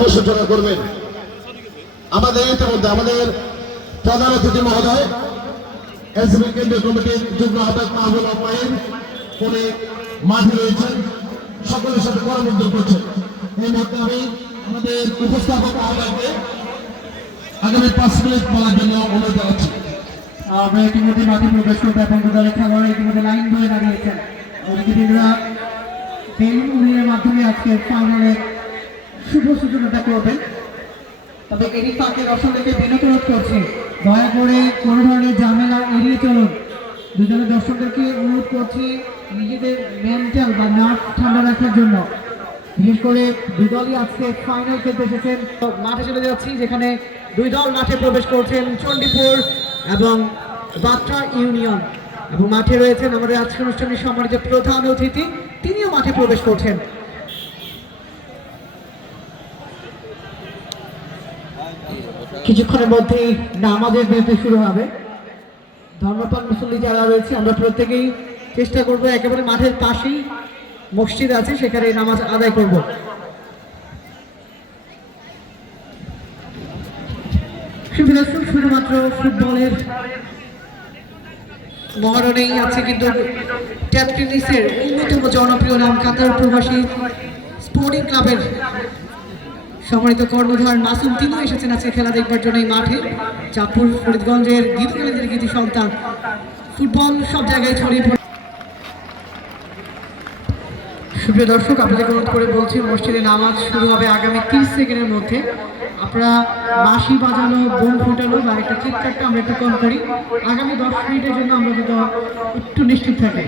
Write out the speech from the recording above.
বক্তব্য সূচনা করবেন আমাদের ইতিমধ্যে আমাদের প্রধান অতিথি মহোদয় এসবি কেন্দ্রীয় কমিটির যুগ্ম আহ্বায়ক মাহবুব আহমেদ উনি মাঠে রয়েছেন, সকলের সাথে করমর্দন করছেন। এই মুহূর্তে আমি আমাদের উপস্থাপক আহ্বায়ককে আগামী 5 মিনিট বলার জন্য অনুরোধ জানাচ্ছি। আমরা ইতিমধ্যে মাঠে প্রবেশ করবো এবং দলের খেলোয়াড়রা ইতিমধ্যে লাইন ধরে দাঁড়িয়েছেন। অতিথিরা বেলুন উড়িয়ে মাধ্যমে আজকে ফাইনালে শুভ সূচনাটা করবেন। তবে এরই ফাঁকে দর্শকদেরকে বিনত অনুরোধ করছি, দয়া করে কোনো ধরনের ঝামেলা এড়িয়ে চলুন। দুজনের দর্শকদেরকে অনুরোধ করছি নিজেদের মেন্টাল বা নার্ভ ঠান্ডা রাখার জন্য। বিশেষ করে দুই দলই আজকে ফাইনাল খেলতে এসেছেন। মাঠে চলে যাচ্ছি, যেখানে দুই দল মাঠে প্রবেশ করছেন, চণ্ডীপুর এবং বাত্রা ইউনিয়ন। এবং মাঠে রয়েছেন আমাদের আজকের অনুষ্ঠানের সম্মানিত প্রধান অতিথি, তিনিও মাঠে প্রবেশ করছেন। কিছুক্ষণের মধ্যেই নামাজের বিরতি শুরু হবে। ধর্মপাল মুসল্লি যারা রয়েছে আমরা প্রত্যেকেই চেষ্টা করবো একেবারে মাঠের পাশেই মসজিদ আছে, সেখানে নামাজ আদায় করব। শুধুমাত্র ফুটবলের মহারণেই আছে, কিন্তু ট্যাপ টেনিসের অন্যতম জনপ্রিয় নাম কাতার প্রবাসী স্পোর্টিং ক্লাবের সম্মানিত কর্ণধার মাসুম, তিনিও এসেছেন আজকে খেলা দেখবার জন্য এই মাঠে। চাঁদপুর ফরিদগঞ্জের গীতকালীদের গীতি সন্তান, ফুটবল সব জায়গায় ছড়িয়ে পড়ে। সুপ্রিয় দর্শক, আপনাদেরকে অনুরোধ করে বলছি মসজিদে নামাজ শুরু হবে আগামী 30 সেকেন্ডের মধ্যে। আপনারা বাঁশি বাজানো, বোম ফুটানো বা একটা চিৎকারটা আমরা একটু কম করি। আগামী 10 মিনিটের জন্য আমরা কিন্তু একটু নিশ্চিত থাকি।